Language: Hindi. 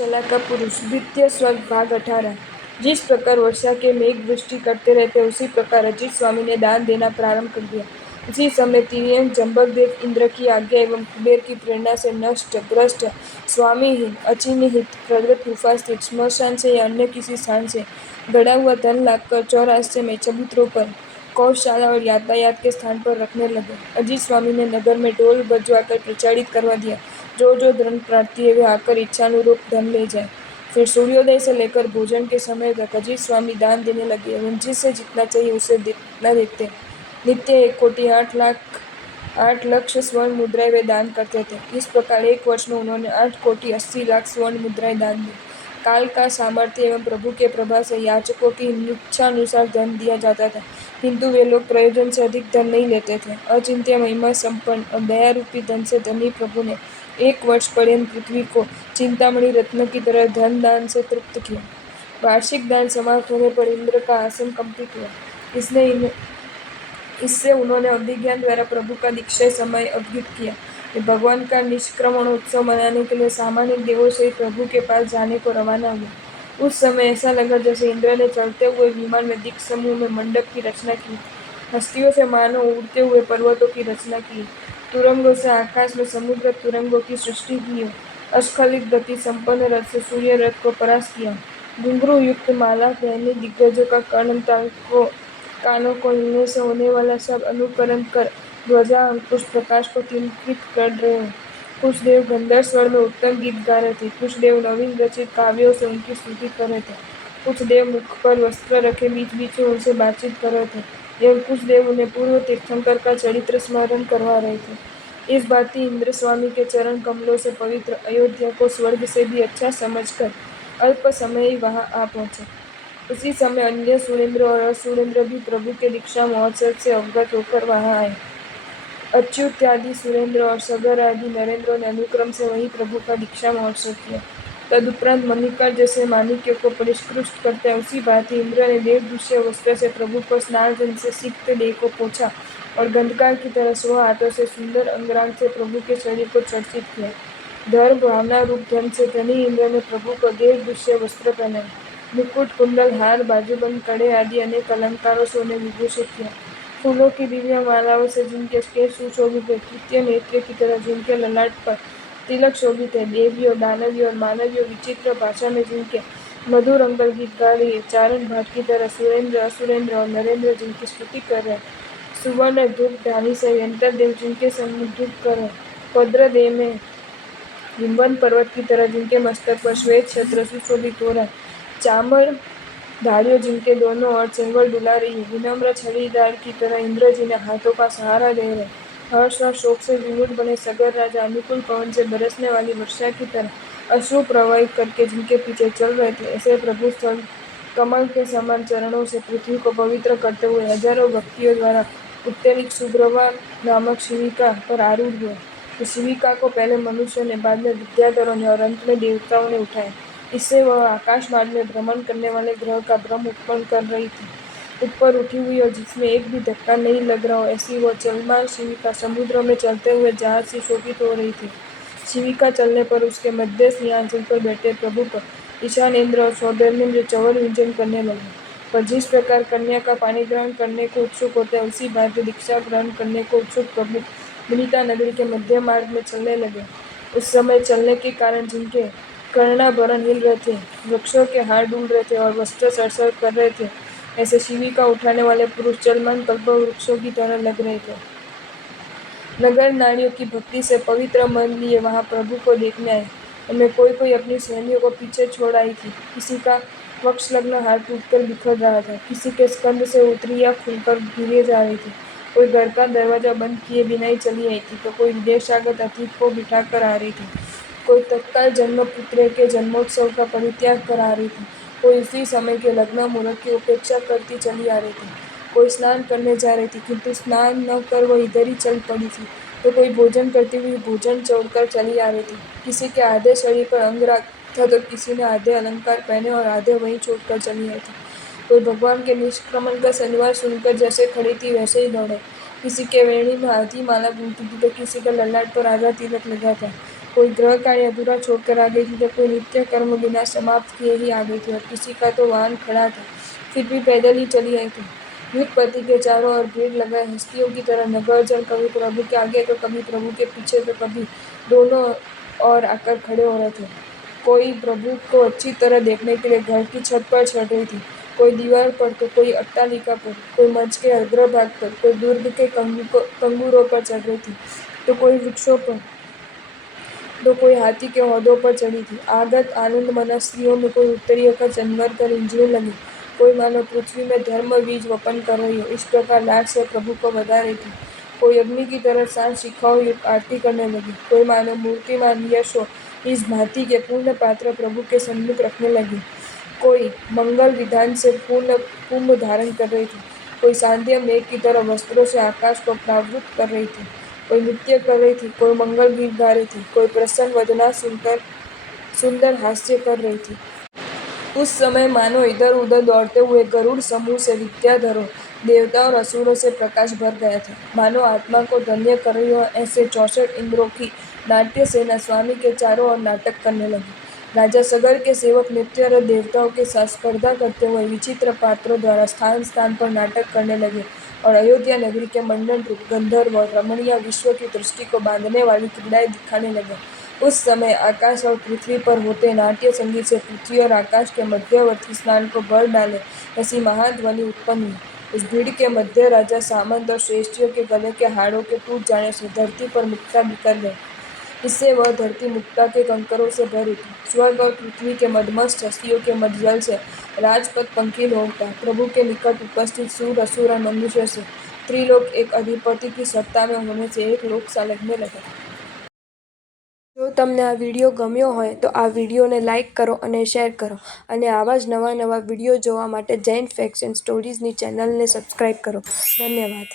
कला का पुरुष द्वितीय स्वर्ग भाग 18। जिस प्रकार वर्षा के मेघ वृष्टि करते रहते उसी प्रकार अजित स्वामी ने दान देना प्रारंभ कर दिया। उसी समय तिर्यक जम्बकदेव इंद्र की आज्ञा एवं कुबेर की प्रेरणा से नष्ट भ्रष्ट स्वामीहीन अचिन्हित प्रगत गुफा स्थित श्मशान से या अन्य किसी स्थान से गड़ा हुआ धन लाकर चौरास्ते में चबूतरों पर गौशाला और यातायात के स्थान पर रखने लगे। अजित स्वामी ने नगर में ढोल बजवाकर प्रचारित करवा दिया, जो धन प्रार्थी है वे आकर इच्छानुरूप धन ले जाए। फिर सूर्योदय से लेकर भोजन के समय तक अजित स्वामी दान देने लगे एवं जिसे जितना चाहिए उसे जितना देते। नित्य 1,08,00,000 स्वर्ण मुद्राएं वे दान करते थे। इस प्रकार एक वर्ष में उन्होंने 8,80,00,000 स्वर्ण मुद्राएं दान दी। काल का सामर्थ्य एवं प्रभु के प्रभाव से याचकों की इच्छानुसार धन दिया जाता था, किंतु वे लोग प्रयोजन से अधिक धन नहीं लेते थे। अचिंत्य महिमा संपन्न और दयारूपी धन से धनी प्रभु ने एक वर्ष पर्यंत पृथ्वी को चिंतामणि रत्न की तरह धन दान से तृप्त किया। वार्षिक दान समाप्त होने पर इंद्र का आसन कंपित हुआ। इससे उन्होंने अभिज्ञान द्वारा प्रभु का दीक्षाय समय अवगत किया। वे भगवान का निष्क्रमण उत्सव मनाने के लिए सामान्य देवों से प्रभु के पास जाने को रवाना हुए। उस समय ऐसा लगा जैसे इंद्र ने चलते हुए विमान में दिक् समूह में मंडप की रचना की, हस्तियों से मानो उड़ते हुए पर्वतों की रचना की, तुरंगों से आकाश में समुद्र तुरंगों की सृष्टि की हो, अस्खलित गति संपन्न रथ से सूर्य रथ को परास्त किया, घुंघरू युक्त माला पहने दिग्गजों का कानों को हिलने से होने वाला सब अनुकरण कर ध्वजा अंकुश प्रकाश को तिलकित कर रहे हो। कुछ देव गंधर्व स्वर में उत्तम गीत गा रहे थे, कुछ देव नवीन रचित काव्यों से उनकी स्तुति कर रहे थे, कुछ देव मुख पर वस्त्र रखे बीच बीच में उनसे बातचीत कर रहे थे एवं कुछ देव उन्हें पूर्व तीर्थंकर का चरित्र स्मरण करवा रहे थे। इस भांति इंद्र स्वामी के चरण कमलों से पवित्र अयोध्या को स्वर्ग से भी अच्छा समझकर अल्प समय ही वहां आ पहुंचे। उसी समय अन्य सुरेंद्र और असुरेंद्र भी प्रभु के दीक्षा महोत्सव से अवगत होकर वहां आए। अच्युत्यादि सुरेंद्र और सगर आदि नरेंद्रों ने अनुक्रम से वही प्रभु का दीक्षा महोत्सव किया। तदुपरांत मणिकर जैसे माणिक्यों को परिष्कृत करते हैं उसी भांति इंद्र ने देवदूष्य वस्त्र से प्रभु को स्नान जल से सिक्त देह को पोंछा और गंधकार की तरह 100 हाथों से सुंदर अंगराग से प्रभु के शरीर को चर्चित किया। धर्म भावना रूप धन से धनी इंद्र ने प्रभु को देवदूष्य वस्त्र पहनाए, मुकुट कुंडल हार बाजूबंद कड़े आदि अनेक अलंकारों से उन्हें विभूषित किया। फूलों की दिव्य मालाओं से जिनके केश सुशोभित है, तृतीय नेत्र की तरह जिनके ललाट पर तिलक शोभित है, देवियों दानवियों और मानवियों विचित्र भाषा में जिनके मधुर अंगल गीत गा रही है, चारण भाट की तरह सुरेंद्र असुरेंद्र और नरेंद्र जिनकी स्तुति कर रहे हैं, सुवर्ण धूप धानी से यंत्र देव जिनके सम्मुख धूप कर रहे हैं, भद्र देह में हिमवंत पर्वत की तरह जिनके मस्तक पर श्वेत छत्र सुशोभित हो रहा है, चामर धारियों जिनके दोनों ओर चंगल डुला रही है, विनम्र छड़ीदार की तरह इंद्र जी ने हाथों का सहारा दे रहे, हर्ष और शोक से विमुख बने सगर राजा अनुकूल पवन से बरसने वाली वर्षा की तरह अश्रु प्रवाहित करके जिनके पीछे चल रहे थे, ऐसे प्रभु स्थल कमल के समान चरणों से पृथ्वी को पवित्र करते हुए हजारों भक्तियों द्वारा उत्तेजित सुब्रवा नामक शिविका पर आरूढ़ हुए। इस शिविका को पहले मनुष्य ने, बाद में विद्याधरों ने और अंत में देवताओं ने उठाया। इससे वह आकाश मार्ग में भ्रमण करने वाले ग्रह का भ्रम उत्पन्न कर रही थी, ऊपर उठी हुई और जिसमें एक भी धक्का नहीं लग रहा हो, ऐसी वह चलमान शिविका समुद्र में चलते हुए जहाज से शोभित हो रही थी। शिविका चलने पर उसके मध्य सिंहासन पर बैठे प्रभु पर ईशानेंद्र और सौंदर्येंद्र चवन विंजन करने लगे। पर जिस प्रकार कन्या का पानी ग्रहण करने को उत्सुक होता है, उसी भांति दीक्षा ग्रहण करने को उत्सुक प्रभु विनीता नगरी के मध्य मार्ग में चलने लगे। उस समय चलने के कारण जिनके कर्णाभरण हिल रहे थे, वृक्षों के हार डूल रहे थे और वस्त्र सड़सड़ कर रहे थे, ऐसे शिविका उठाने वाले पुरुष चलमान कल्प वृक्षों की तरह लग रहे थे। नगर नारियों की भक्ति से पवित्र मन लिए वहां प्रभु को देखने आए। उनमें कोई अपनी सहेलियों को पीछे छोड़ आई थी, किसी का वक्षलग्न हार टूटकर बिखर रहा था, किसी के स्कंद से उतरियां खुलकर गिरे जा रही थी, कोई घर का दरवाजा बंद किए बिना ही चली आई थी, तो कोई विदेशागत अतिथि को बिठाकर आ रही थी, कोई तत्काल जन्मपुत्र के जन्मोत्सव का परित्याग कर आ रही थी, कोई उसी समय के लग्न मुहूर्त की उपेक्षा करती चली आ रही थी, कोई स्नान करने जा रही थी किंतु स्नान न कर वह इधर ही चल पड़ी थी, तो कोई भोजन करती हुई भोजन छोड़कर चली आ रही थी। किसी के आधे शरीर पर अंगराग था तो किसी ने आधे अलंकार पहने और आधे वहीं छोड़कर चली आई थी। कोई भगवान के निष्क्रमण का शनिवार सुनकर जैसे खड़ी थी वैसे ही दौड़े, किसी के वेणी में आधी माला गूंथी थी तो किसी के ललाट पर आधा तिलक लगा था, कोई गृह कार्य अधूरा छोड़कर आ गई थी तो कोई नित्य कर्म बिना समाप्त किए ही आ गई थी, और किसी का तो वाहन खड़ा था फिर भी पैदल ही चली आई थी। युद्धपति के चारों ओर भीड़ लगाए हस्तियों की तरह नगरजन कभी प्रभु के आगे तो कभी प्रभु के पीछे तो कभी दोनों ओर आकर खड़े हो रहे थे। कोई प्रभु को अच्छी तरह देखने के लिए घर की छत पर चढ़ रही थी, कोई दीवार पर तो कोई अट्टालिका पर, कोई मंच के अग्रभाग पर, कोई दुर्ग के कंगूरों पर चढ़ रही थी, तो कोई वृक्षों पर, तो कोई हाथी के ओहदों पर चढ़ी थी। आगत आनंद मना स्त्रियों में कोई उत्तरीय का चंदन कर इंजने लगी, कोई मानो पृथ्वी में धर्म बीज वपन कर रही हो, इस प्रकार लाड से प्रभु को बधा रही थी। कोई अग्नि की तरह सांस शिखाओं युक्त आरती करने लगी, कोई मानो मूर्तिमान यश हो इस भांति के पूर्ण पात्र प्रभु के सम्मुख रखने लगी, कोई मंगल विधान से पूर्ण कुंभ धारण कर रही थी, कोई सांध्य मेघ की तरह वस्त्रों से आकाश को प्रावृत कर रही थी, कोई नृत्य कर रही थी, कोई मंगल गीत गा रही थी, कोई प्रसन्न वदना सुनकर सुंदर हास्य कर रही थी। उस समय मानो इधर उधर दौड़ते हुए गरुड़ समूह से विद्याधरों, देवताओं और असुरों से प्रकाश भर गया था। मानो आत्मा को धन्य कर रही हो ऐसे 64 इंद्रों की नाट्य सेना स्वामी के चारों ओर नाटक करने लगी। राजा सगर के सेवक नृत्यरत देवताओं के साथ स्पर्धा करते हुए विचित्र पात्रों द्वारा स्थान स्थान पर नाटक करने लगे, और अयोध्या नगरी के मंडन रूप गंधर्व और रमणीय विश्व की दृष्टि को बांधने वाली क्रीड़ाएं दिखाने लगे। उस समय आकाश और पृथ्वी पर होते नाट्य संगीत से पृथ्वी और आकाश के मध्यवर्ती स्थान को भर डाले ऐसी महाध्वनि उत्पन्न हुई। उस भीड़ के मध्य राजा सामंत और श्रेष्ठियों के गले के हाड़ों के टूट जाने से धरती पर मुक्ता बिखर गई। इससे वह धरती मुक्ता के कंकरों से भर उठी। स्वर्ग और पृथ्वी के मदमस्त हस्तियों के मध्यजल से राजपथ पंखिल हो उठा। प्रभु के निकट उपस्थित सूर असुर और मनुष्य से त्रिलोक एक अधिपति की सत्ता में होने से एक लोक सा लगने लगा। જો તમને આ વિડીયો ગમ્યો હોય તો આ વિડીયોને લાઇક કરો અને શેર કરો, અને આવા જ નવા વિડીયો જોવા માટે જૈન ફેક્ટ્સ એન્ડ સ્ટોરીઝની ચેનલને સબસ્ક્રાઈબ કરો. ધન્યવાદ.